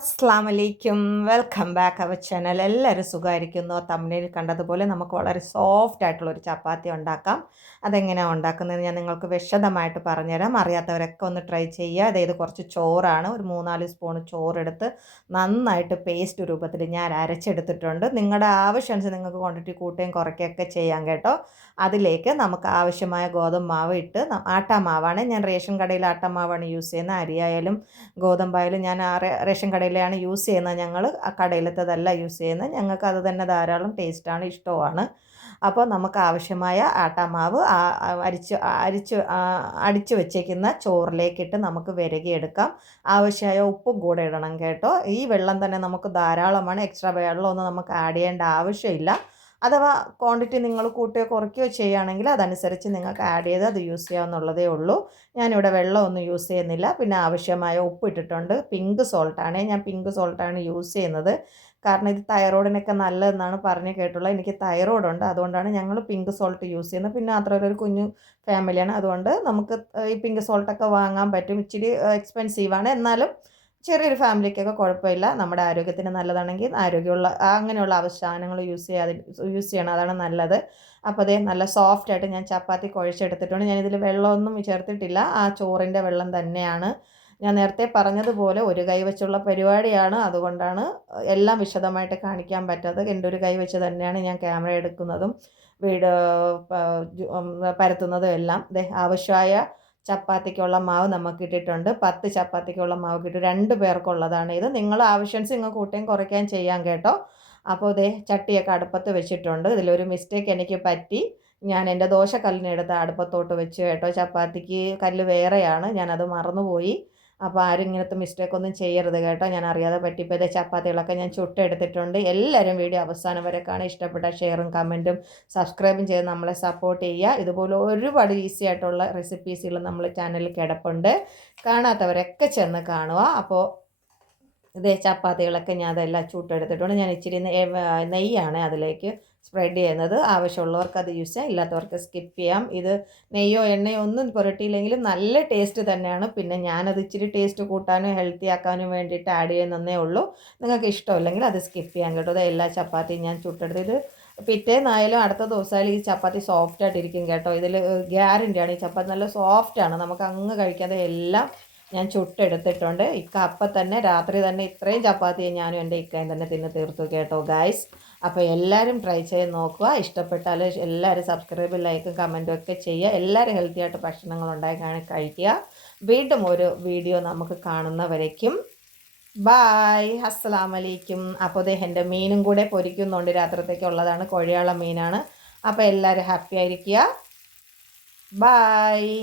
അസ്സലാമലൈക്കും welcome back our channel. എല്ലാവരും സുഖമായിരിക്കുന്നു. തമ്മിൽ കണ്ടതുപോലെ നമുക്ക് വളരെ സോഫ്റ്റ് ആയിട്ടുള്ളൊരു ചപ്പാത്തി ഉണ്ടാക്കാം. അതെങ്ങനെയാണ് ഉണ്ടാക്കുന്നത് ഞാൻ നിങ്ങൾക്ക് വിശദമായിട്ട് പറഞ്ഞുതരാം. അറിയാത്തവരൊക്കെ ഒന്ന് ട്രൈ ചെയ്യുക. അതായത് കുറച്ച് ചോറാണ്, ഒരു 3-4 സ്പൂൺ ചോറെടുത്ത് നന്നായിട്ട് പേസ്റ്റ് രൂപത്തിൽ ഞാൻ അരച്ചെടുത്തിട്ടുണ്ട്. നിങ്ങളുടെ ആവശ്യമനുസരിച്ച് നിങ്ങൾക്ക് ക്വാണ്ടിറ്റി കൂട്ടുകയും കുറയ്ക്കുകയൊക്കെ ചെയ്യാം കേട്ടോ. അതിലേക്ക് നമുക്ക് ആവശ്യമായ ഗോതമ്പ് മാവ് ഇട്ട്, ആട്ടാമാവാണ് ഞാൻ റേഷൻ കടയിൽ ആട്ടമാവാണ് യൂസ് ചെയ്യുന്നത്. അരിയായാലും ഗോതമ്പായാലും ഞാൻ റേഷൻ കടയിലാണ് യൂസ് ചെയ്യുന്നത്. ഞങ്ങൾ ആ കടയിലത്തേതല്ല യൂസ് ചെയ്യുന്നത്. ഞങ്ങൾക്ക് അത് തന്നെ ധാരാളം ടേസ്റ്റാണ്, ഇഷ്ടവുമാണ്. അപ്പോൾ നമുക്ക് ആവശ്യമായ ആട്ടാമാവ് അടിച്ച് വെച്ചേക്കുന്ന ചോറിലേക്കിട്ട് നമുക്ക് വിരകിയെടുക്കാം. ആവശ്യമായ ഉപ്പും കൂടെ ഇടണം കേട്ടോ. ഈ വെള്ളം തന്നെ നമുക്ക് ധാരാളമാണ്. എക്സ്ട്രാ വെള്ളമൊന്നും നമുക്ക് ആഡ് ചെയ്യേണ്ട ആവശ്യമില്ല. അഥവാ ക്വാണ്ടിറ്റി നിങ്ങൾ കൂട്ടുകയോ കുറയ്ക്കുകയോ ചെയ്യുകയാണെങ്കിൽ അതനുസരിച്ച് നിങ്ങൾക്ക് ആഡ് ചെയ്ത് അത് യൂസ് ചെയ്യാവുന്നുള്ളതേ ഉള്ളൂ. ഞാനിവിടെ വെള്ളമൊന്നും യൂസ് ചെയ്യുന്നില്ല. പിന്നെ ആവശ്യമായ ഉപ്പ് ഇട്ടിട്ടുണ്ട്. പിങ്ക് സോൾട്ടാണ്, ഞാൻ പിങ്ക് സോൾട്ടാണ് യൂസ് ചെയ്യുന്നത്. കാരണം ഇത് തൈറോയിഡിനൊക്കെ നല്ലതെന്നാണ് പറഞ്ഞ് കേട്ടുള്ളത്. എനിക്ക് തൈറോയിഡുണ്ട്, അതുകൊണ്ടാണ് ഞങ്ങൾ പിങ്ക് സോൾട്ട് യൂസ് ചെയ്യുന്നത്. പിന്നെ മാത്രമല്ല ഒരു കുഞ്ഞു ഫാമിലിയാണ്, അതുകൊണ്ട് നമുക്ക് ഈ പിങ്ക് സോൾട്ടൊക്കെ വാങ്ങാൻ പറ്റും. ഇച്ചിരി എക്സ്പെൻസീവാണ്, എന്നാലും ചെറിയൊരു ഫാമിലിക്കൊക്കെ കുഴപ്പമില്ല. നമ്മുടെ ആരോഗ്യത്തിന് നല്ലതാണെങ്കിൽ ആരോഗ്യമുള്ള അങ്ങനെയുള്ള സാധനങ്ങൾ യൂസ് ചെയ്യണം, അതാണ് നല്ലത്. അപ്പോൾ അതേ നല്ല സോഫ്റ്റായിട്ട് ഞാൻ ചപ്പാത്തി കുഴച്ചെടുത്തിട്ടുണ്ട്. ഞാനിതിൽ വെള്ളമൊന്നും ചേർത്തിട്ടില്ല, ആ ചോറിൻ്റെ വെള്ളം തന്നെയാണ്. ഞാൻ നേരത്തെ പറഞ്ഞതുപോലെ ഒരു കൈ വെച്ചുള്ള പരിപാടിയാണ്, അതുകൊണ്ടാണ് എല്ലാം വിശദമായിട്ട് കാണിക്കാൻ പറ്റാത്തത്. എൻ്റെ ഒരു കൈ വെച്ച് തന്നെയാണ് ഞാൻ ക്യാമറ എടുക്കുന്നതും പരത്തുന്നതും എല്ലാം. ആവശ്യമായ ചപ്പാത്തിക്കുള്ള മാവ് നമുക്ക് ഇട്ടിട്ടുണ്ട്. 10 ചപ്പാത്തിക്കുള്ള മാവ് കിട്ടും. 2 പേർക്കുള്ളതാണ് ഇത്. നിങ്ങൾ ആവശ്യത്തിന് നിങ്ങൾ കൂട്ടുകയും കുറയ്ക്കുകയും ചെയ്യാം കേട്ടോ. അപ്പോൾ ചട്ടിയൊക്കെ അടുപ്പത്ത് വെച്ചിട്ടുണ്ട്. ഇതിലൊരു മിസ്റ്റേക്ക് എനിക്ക് പറ്റി. ഞാൻ എൻ്റെ ദോശക്കല്ലിനെടുത്ത് അടുപ്പത്തോട്ട് വെച്ച് കേട്ടോ. ചപ്പാത്തിക്ക് കല്ല് വേറെയാണ്, ഞാനത് മറന്നുപോയി. അപ്പോൾ ആരും ഇങ്ങനത്തെ മിസ്റ്റേക്കൊന്നും ചെയ്യരുത് കേട്ടോ. ഞാൻ അറിയാതെ പറ്റിപ്പോയത്. ചപ്പാത്തികളൊക്കെ ഞാൻ ചുട്ടെടുത്തിട്ടുണ്ട്. എല്ലാവരും വീഡിയോ അവസാനം വരെ കാണുക. ഇഷ്ടപ്പെട്ട ഷെയറും കമൻറ്റും സബ്സ്ക്രൈബും ചെയ്ത് നമ്മളെ സപ്പോർട്ട് ചെയ്യുക. ഇതുപോലെ ഒരുപാട് ഈസി ആയിട്ടുള്ള റെസിപ്പീസുകൾ നമ്മൾ ചാനലിൽ കിടപ്പുണ്ട്. കാണാത്തവരൊക്കെ ചെന്ന് കാണുക. അപ്പോൾ ചപ്പാത്തികളൊക്കെ ഞാൻ അതെല്ലാം ചുട്ടെടുത്തിട്ടുണ്ട്. ഞാൻ ഇച്ചിരി നെയ്യാണ് അതിലേക്ക് സ്പ്രെഡ് ചെയ്യുന്നത്. ആവശ്യമുള്ളവർക്ക് അത് യൂസ് ചെയ്യാം, ഇല്ലാത്തവർക്ക് സ്കിപ്പ് ചെയ്യാം. ഇത് നെയ്യോ എണ്ണയോ ഒന്നും പുരട്ടിയില്ലെങ്കിലും നല്ല ടേസ്റ്റ് തന്നെയാണ്. പിന്നെ ഞാനത് ഇച്ചിരി ടേസ്റ്റ് കൂട്ടാനും ഹെൽത്തി ആക്കാനും വേണ്ടിയിട്ട് ആഡ് ചെയ്യുന്നതേ ഉള്ളൂ. നിങ്ങൾക്ക് ഇഷ്ടമില്ലെങ്കിൽ അത് സ്കിപ്പ് ചെയ്യാൻ കേട്ടോ. അത് എല്ലാ ചപ്പാത്തിയും ഞാൻ ചുട്ടെടുത്ത്, ഇത് പിറ്റേന്നായാലും അടുത്ത ദിവസമായാലും ഈ ചപ്പാത്തി സോഫ്റ്റായിട്ടിരിക്കും കേട്ടോ. ഇതിൽ ഗ്യാരൻ്റിയാണ്. ഈ ചപ്പാത്തി നല്ല സോഫ്റ്റാണ്, നമുക്ക് അങ്ങ് കഴിക്കാതെ എല്ലാം ഞാൻ ചുട്ടെടുത്തിട്ടുണ്ട്. ഇക്ക അപ്പം തന്നെ രാത്രി തന്നെ ഇത്രയും ചപ്പാത്തി ഞാനും എൻ്റെ ഇക്കയും തന്നെ തിന്ന് തീർത്തു കേട്ടോ ഗായ്സ്. അപ്പോൾ എല്ലാവരും ട്രൈ ചെയ്ത് നോക്കുക. ഇഷ്ടപ്പെട്ടാൽ എല്ലാവരും സബ്സ്ക്രൈബ്, ലൈക്കും കമൻറ്റും ഒക്കെ ചെയ്യുക. എല്ലാവരും ഹെൽത്തി ആയിട്ട് ഭക്ഷണങ്ങൾ ഉണ്ടാക്കി കഴിക്കുക. വീണ്ടും ഒരു വീഡിയോ നമുക്ക് കാണുന്നവരേക്കും ബായ്, അസ്സലാമലൈക്കും. അപ്പോൾ എൻ്റെ മീനും കൂടെ പൊരിക്കുന്നുണ്ട്, രാത്രിത്തേക്കുള്ളതാണ്. കൊഴിയാള മീനാണ്. അപ്പോൾ എല്ലാവരും ഹാപ്പി ആയിരിക്കുക. ബായ്.